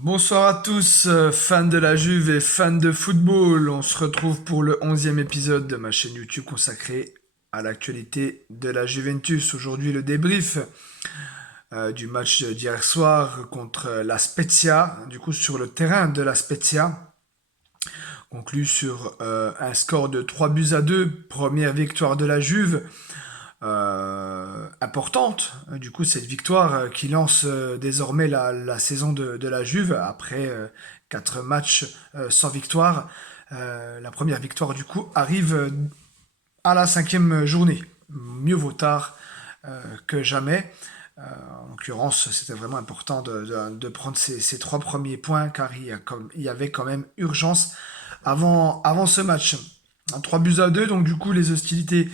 Bonsoir à tous, fans de la Juve et fans de football. On se retrouve pour le 11e épisode de ma chaîne YouTube consacrée à l'actualité de la Juventus. Aujourd'hui, le débrief du match d'hier soir contre la Spezia, du coup sur le terrain de la Spezia, conclu sur un score de 3 buts à 2, première victoire de la Juve. Importante. Du coup, cette victoire qui lance désormais la saison de la Juve après 4 matchs sans victoire. La première victoire, du coup, arrive à la 5e journée. Mieux vaut tard que jamais. En l'occurrence, c'était vraiment important de prendre ces 3 premiers points car il y avait quand même urgence avant ce match. 3 buts à 2, donc du coup les hostilités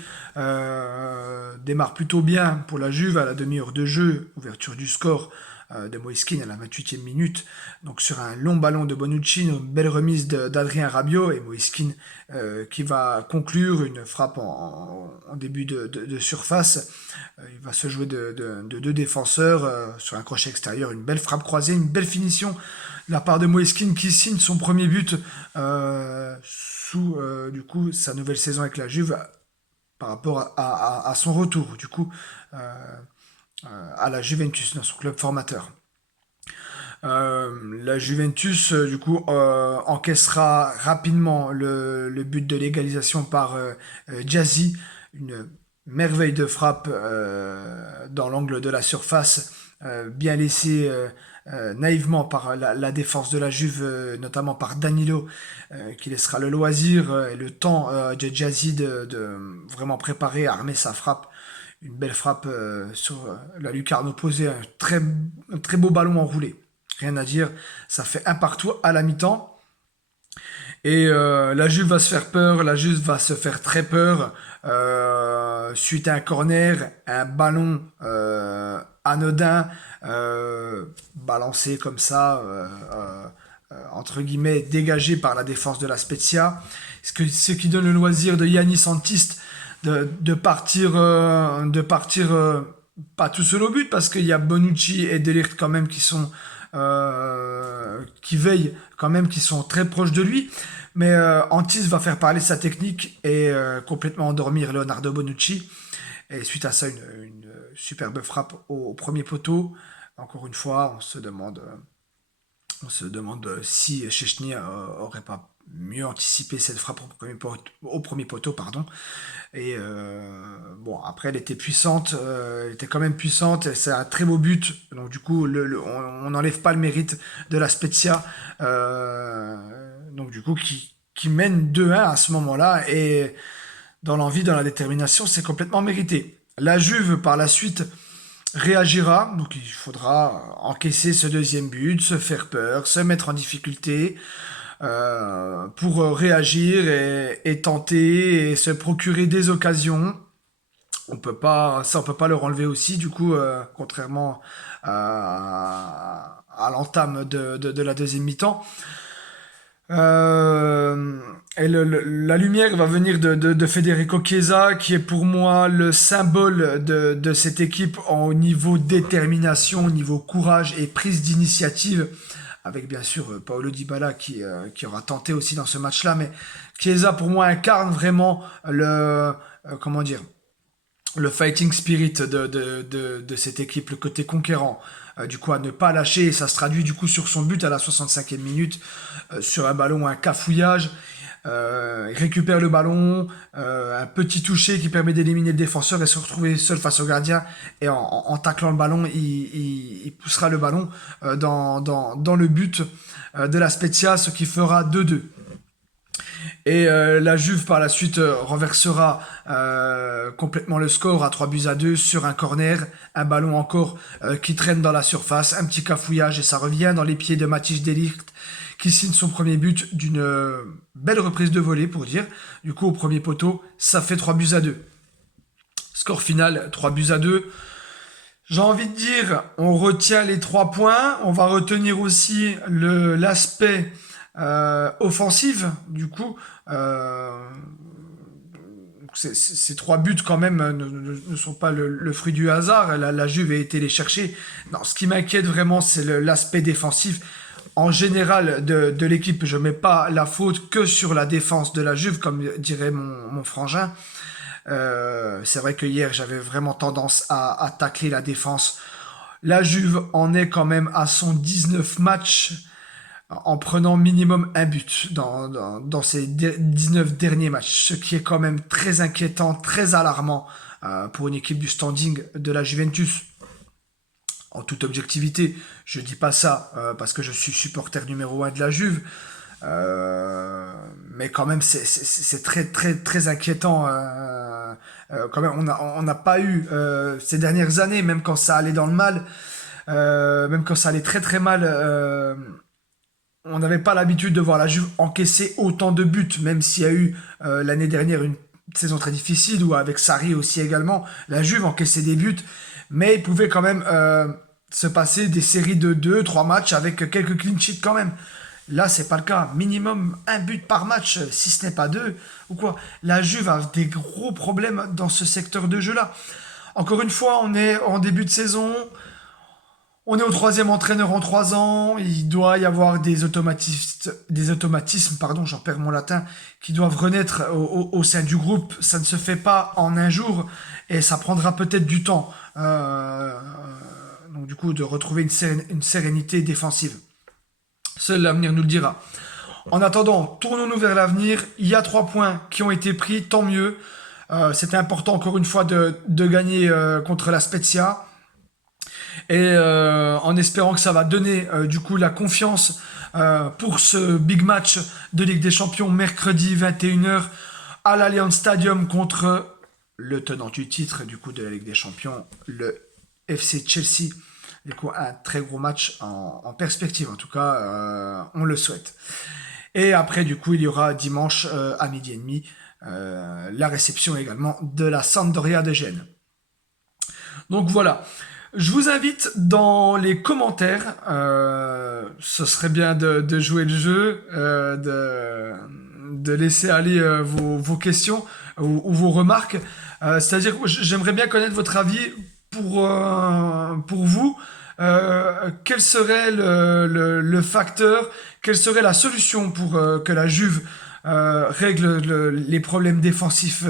démarrent plutôt bien pour la Juve à la demi-heure de jeu, ouverture du score de Moïse Kean à la 28e minute, donc sur un long ballon de Bonucci, une belle remise d'Adrien Rabiot et Moïse Kean qui va conclure une frappe en début de surface. Il va se jouer de deux défenseurs sur un crochet extérieur, une belle frappe croisée, une belle finition de la part de Moïse Kean qui signe son premier but sous du coup sa nouvelle saison avec la Juve par rapport à son retour du coup à la Juventus dans son club formateur. La Juventus du coup encaissera rapidement le but de l'égalisation par Jazzy, une merveille de frappe dans l'angle de la surface, bien laissée naïvement par la défense de la Juve, notamment par Danilo, qui laissera le loisir et le temps de Jazzy de vraiment préparer, armer sa frappe. Une belle frappe sur la lucarne opposée, un très beau ballon enroulé. Rien à dire, ça fait un partout à la mi-temps. Et la Juve va se faire peur, la Juve va se faire très peur. Suite à un corner, un ballon anodin, balancé comme ça, entre guillemets, dégagé par la défense de la Spezia. Ce qui donne le loisir de Yannis Antist de partir pas tout seul au but, parce qu'il y a Bonucci et De Ligt quand même qui veillent quand même, qui sont très proches de lui. Mais Antis va faire parler sa technique et complètement endormir Leonardo Bonucci. Et suite à ça, une superbe frappe au premier poteau. Encore une fois, on se demande si Chechny aurait pas mieux anticipé cette frappe au premier poteau, pardon. Et bon, après, elle était puissante, elle était quand même puissante, c'est un très beau but, donc du coup, on n'enlève pas le mérite de la Spezia, donc du coup, qui mène 2-1 à ce moment-là, et dans l'envie, dans la détermination, c'est complètement mérité. La Juve, par la suite, réagira, donc il faudra encaisser ce deuxième but, se faire peur, se mettre en difficulté, pour réagir et tenter et se procurer des occasions. On peut pas leur enlever aussi, du coup, contrairement à l'entame de la deuxième mi-temps. Et la lumière va venir de Federico Chiesa, qui est pour moi le symbole de cette équipe au niveau détermination, au niveau courage et prise d'initiative, avec bien sûr Paolo Dybala qui aura tenté aussi dans ce match-là, mais Chiesa pour moi incarne vraiment comment dire, le fighting spirit de cette équipe, le côté conquérant. Du coup, à ne pas lâcher, et ça se traduit du coup sur son but à la 65e minute, sur un ballon, un cafouillage. Il récupère le ballon, un petit toucher qui permet d'éliminer le défenseur et se retrouver seul face au gardien. Et en taclant le ballon, il poussera le ballon dans le but de la Spezia, ce qui fera 2-2. Et la Juve par la suite renversera complètement le score à 3 buts à 2 sur un corner, un ballon encore qui traîne dans la surface, un petit cafouillage et ça revient dans les pieds de Matthijs de Ligt qui signe son premier but d'une belle reprise de volée pour dire. Du coup au premier poteau, ça fait 3 buts à 2. Score final 3 buts à 2. J'ai envie de dire, on retient les 3 points, on va retenir aussi l'aspect offensif, du coup, ces 3 buts quand même ne sont pas le fruit du hasard. La Juve a été les chercher. Non, ce qui m'inquiète vraiment, c'est l'aspect défensif. en général de l'équipe. Je mets pas la faute que sur la défense de la Juve, comme dirait mon frangin. C'est vrai que hier, j'avais vraiment tendance à tacler la défense. La Juve en est quand même à son 19 matchs en prenant minimum un but dans ces 19 derniers matchs, ce qui est quand même très inquiétant, très alarmant pour une équipe du standing de la Juventus. En toute objectivité, je dis pas ça parce que je suis supporter numéro un de la Juve, mais quand même c'est très très très inquiétant. Quand même, on n'a pas eu ces dernières années, même quand ça allait dans le mal, même quand ça allait très très mal. On n'avait pas l'habitude de voir la Juve encaisser autant de buts, même s'il y a eu l'année dernière une saison très difficile, ou avec Sarri aussi également, la Juve encaissait des buts, mais il pouvait quand même se passer des séries de 2, 3 matchs avec quelques clean sheets quand même. Là, c'est pas le cas. Minimum un but par match, si ce n'est pas deux, ou quoi. La Juve a des gros problèmes dans ce secteur de jeu-là. Encore une fois, on est en début de saison. On est au troisième entraîneur en 3 ans. Il doit y avoir des automatismes, pardon, j'en perds mon latin, qui doivent renaître au sein du groupe. Ça ne se fait pas en un jour et ça prendra peut-être du temps. Donc du coup, de retrouver une sérénité défensive. Seul l'avenir nous le dira. En attendant, tournons-nous vers l'avenir. Il y a 3 points qui ont été pris, tant mieux. C'était important encore une fois de gagner contre la Spezia. Et en espérant que ça va donner du coup la confiance pour ce big match de Ligue des Champions mercredi 21 h à l'Allianz Stadium contre le tenant du titre du coup de la Ligue des Champions, le FC Chelsea. Du coup, un très gros match en perspective, en tout cas, on le souhaite. Et après, du coup, il y aura dimanche à 12h30 la réception également de la Sampdoria de Gênes. Donc voilà. Je vous invite dans les commentaires, ce serait bien de jouer le jeu, de laisser aller vos questions ou vos remarques. C'est-à-dire que j'aimerais bien connaître votre avis pour vous. Quel serait le facteur, quelle serait la solution pour que la Juve règle les problèmes défensifs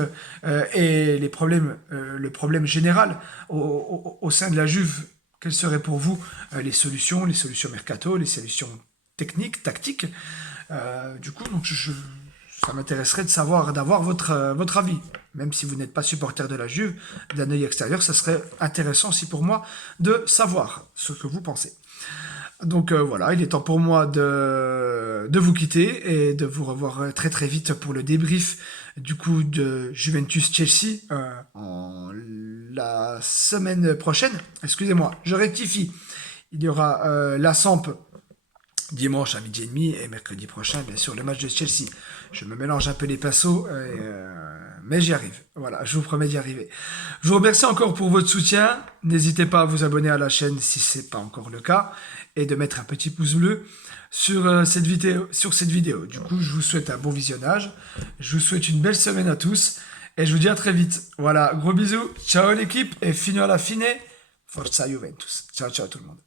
et le problème général au sein de la Juve? Quelles seraient pour vous les solutions mercato, les solutions techniques, tactiques? Du coup, donc ça m'intéresserait d'avoir votre avis. Même si vous n'êtes pas supporter de la Juve, d'un œil extérieur, ça serait intéressant aussi pour moi de savoir ce que vous pensez. Donc voilà, il est temps pour moi de vous quitter et de vous revoir très très vite pour le débrief du coup de Juventus-Chelsea la semaine prochaine. Excusez-moi, je rectifie. Il y aura la Samp dimanche à 12h30 et mercredi prochain, bien sûr, le match de Chelsea. Je me mélange un peu les pinceaux, mais j'y arrive. Voilà, je vous promets d'y arriver. Je vous remercie encore pour votre soutien. N'hésitez pas à vous abonner à la chaîne si ce n'est pas encore le cas et de mettre un petit pouce bleu sur cette vidéo. Du coup, je vous souhaite un bon visionnage. Je vous souhaite une belle semaine à tous et je vous dis à très vite. Voilà, gros bisous. Ciao l'équipe et fino alla fine. Forza Juventus. Ciao, ciao tout le monde.